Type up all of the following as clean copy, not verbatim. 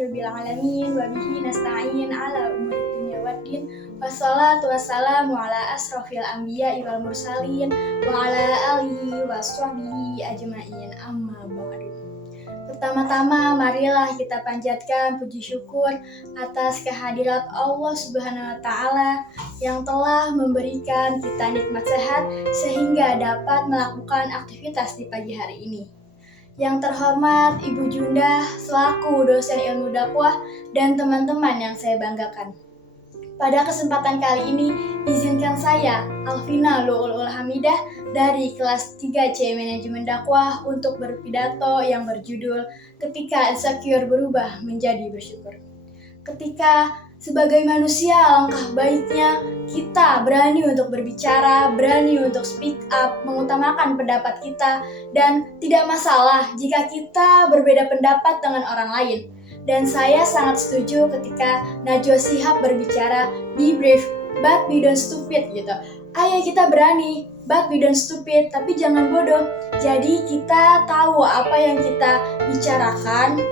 rabbil alamin wa bihi nasta'in ala umuri dunya waddin. Wassalatu wassalamu ala asrofil anbiya'i wal mursalin wa ala alihi wa sahbihi ajma'in. Amma ba'du. Pertama-tama marilah kita panjatkan puji syukur atas kehadirat Allah Subhanahu wa taala yang telah memberikan kita nikmat sehat sehingga dapat melakukan aktivitas di pagi hari ini. Yang terhormat Ibu Junda selaku dosen ilmu dakwah dan teman-teman yang saya banggakan. Pada kesempatan kali ini, izinkan saya, Alvina Lu'ul Hamidah, dari kelas 3C Manajemen Dakwah untuk berpidato yang berjudul Ketika Insecure Berubah Menjadi Bersyukur. Ketika sebagai manusia, alangkah baiknya kita berani untuk berbicara, berani untuk speak up, mengutamakan pendapat kita, dan tidak masalah jika kita berbeda pendapat dengan orang lain. Dan saya sangat setuju ketika Najwa Shihab berbicara, be brave, but be don't stupid gitu. Ayo kita berani, but be don't stupid, tapi jangan bodoh. Jadi kita tahu apa yang kita bicarakan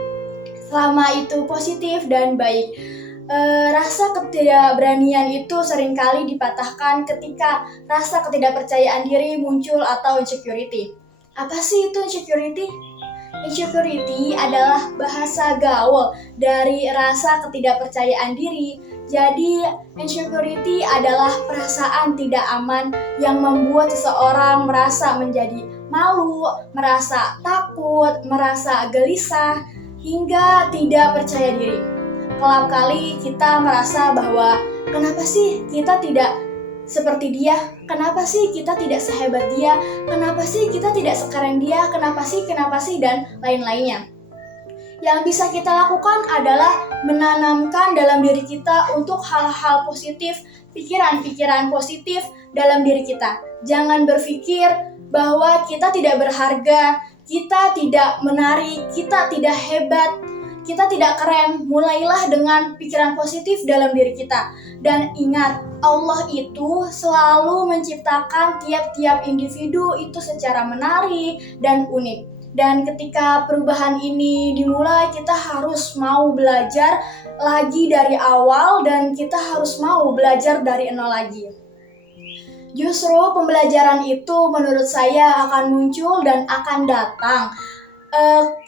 selama itu positif dan baik. Rasa ketidakberanian itu seringkali dipatahkan ketika rasa ketidakpercayaan diri muncul atau insecurity. Apa sih itu insecurity? Insecurity adalah bahasa gaul dari rasa ketidakpercayaan diri. Jadi, insecurity adalah perasaan tidak aman yang membuat seseorang merasa menjadi malu, merasa takut, merasa gelisah, hingga tidak percaya diri. Kelak kali kita merasa bahwa kenapa sih kita tidak seperti dia? Kenapa sih kita tidak sehebat dia? Kenapa sih kita tidak sekeren dia? Kenapa sih, dan lain-lainnya. Yang bisa kita lakukan adalah menanamkan dalam diri kita untuk hal-hal positif, pikiran-pikiran positif dalam diri kita. Jangan berpikir bahwa kita tidak berharga, kita tidak menarik, kita tidak hebat, kita tidak keren. Mulailah dengan pikiran positif dalam diri kita. Dan ingat, Allah itu selalu menciptakan tiap-tiap individu itu secara menarik dan unik. Dan ketika perubahan ini dimulai, kita harus mau belajar lagi dari awal dan kita harus mau belajar dari nol lagi. Justru pembelajaran itu menurut saya akan muncul dan akan datang.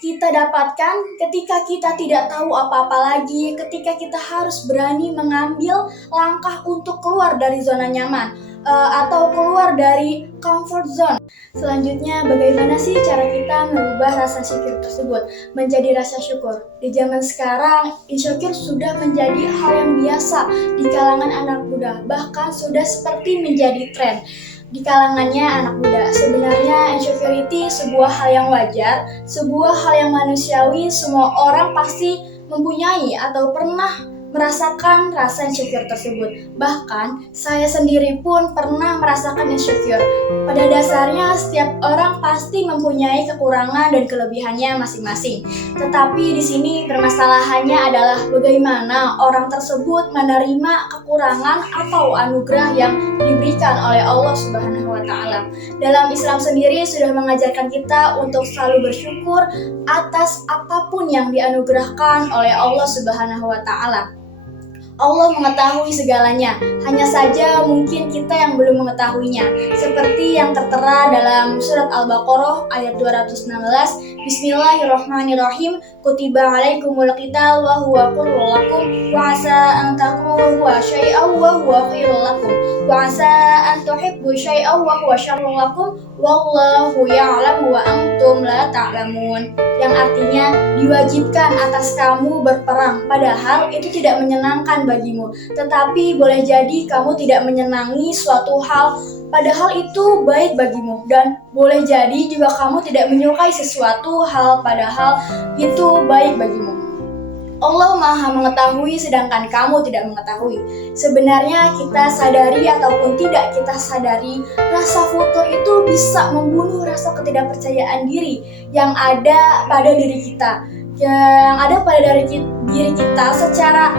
Kita dapatkan ketika kita tidak tahu apa-apa lagi, ketika kita harus berani mengambil langkah untuk keluar dari zona nyaman atau keluar dari comfort zone. Selanjutnya, bagaimana sih cara kita merubah rasa insecure tersebut menjadi rasa syukur? Di zaman sekarang, insecure sudah menjadi hal yang biasa di kalangan anak muda, bahkan sudah seperti menjadi tren di kalangannya anak muda. Sebenarnya insecurity sebuah hal yang wajar, sebuah hal yang manusiawi. Semua orang pasti mempunyai atau pernah merasakan rasa insecure tersebut. Bahkan saya sendiri pun pernah merasakan insecure. Pada dasarnya setiap orang pasti mempunyai kekurangan dan kelebihannya masing-masing. Tetapi di sini permasalahannya adalah bagaimana orang tersebut menerima kekurangan atau anugerah yang diberikan oleh Allah Subhanahu wa taala. Dalam Islam sendiri sudah mengajarkan kita untuk selalu bersyukur atas apapun yang dianugerahkan oleh Allah Subhanahu wa taala. Allah mengetahui segalanya, hanya saja mungkin kita yang belum mengetahuinya. Seperti yang tertera dalam surat Al-Baqarah ayat 216, Bismillahirrahmanirrahim, Kutiba alaikumul qital wa huwa kurhun lakum wa asa an takrahu syai'an wa huwa khairul lakum wa asa an tuhibbu syai'an wa huwa syarrun lakum wallahu ya'lamu wa antum la ta'lamun. Yang artinya diwajibkan atas kamu berperang, padahal itu tidak menyenangkan bagimu. Tetapi boleh jadi kamu tidak menyenangi suatu hal, padahal itu baik bagimu. Dan boleh jadi juga kamu tidak menyukai sesuatu hal, padahal itu baik bagimu. Allah Maha mengetahui sedangkan kamu tidak mengetahui. Sebenarnya kita sadari ataupun tidak kita sadari, rasa futur itu bisa membunuh rasa ketidakpercayaan diri yang ada pada diri kita. Yang ada pada diri kita secara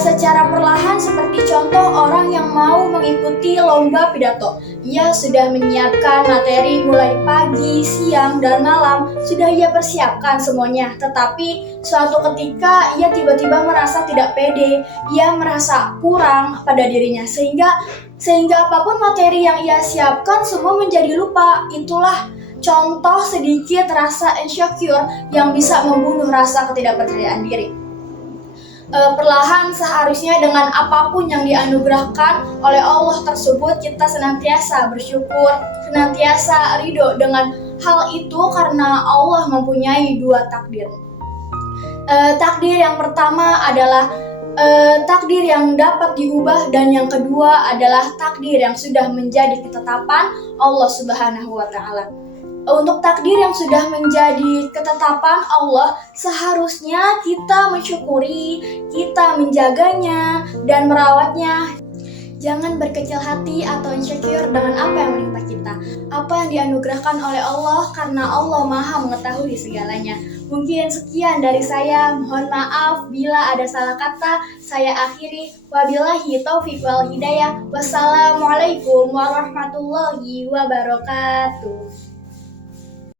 secara perlahan seperti contoh orang yang mau mengikuti lomba pidato. Ia sudah menyiapkan materi mulai pagi, siang, dan malam. Sudah ia persiapkan semuanya. Tetapi suatu ketika ia tiba-tiba merasa tidak pede. Ia merasa kurang pada dirinya. Sehingga apapun materi yang ia siapkan semua menjadi lupa. Itulah contoh sedikit rasa insecure yang bisa membunuh rasa ketidakpercayaan diri. Perlahan seharusnya dengan apapun yang dianugerahkan oleh Allah tersebut kita senantiasa bersyukur, senantiasa ridho dengan hal itu karena Allah mempunyai dua takdir. Takdir yang pertama adalah takdir yang dapat diubah dan yang kedua adalah takdir yang sudah menjadi ketetapan Allah Subhanahu wa taala. Untuk takdir yang sudah menjadi ketetapan Allah, seharusnya kita mensyukuri, kita menjaganya dan merawatnya. Jangan berkecil hati atau insecure dengan apa yang menimpa kita. Apa yang dianugerahkan oleh Allah karena Allah Maha mengetahui segalanya. Mungkin sekian dari saya. Mohon maaf bila ada salah kata. Saya akhiri. Wabillahi taufiq wal hidayah. Wassalamualaikum warahmatullahi wabarakatuh.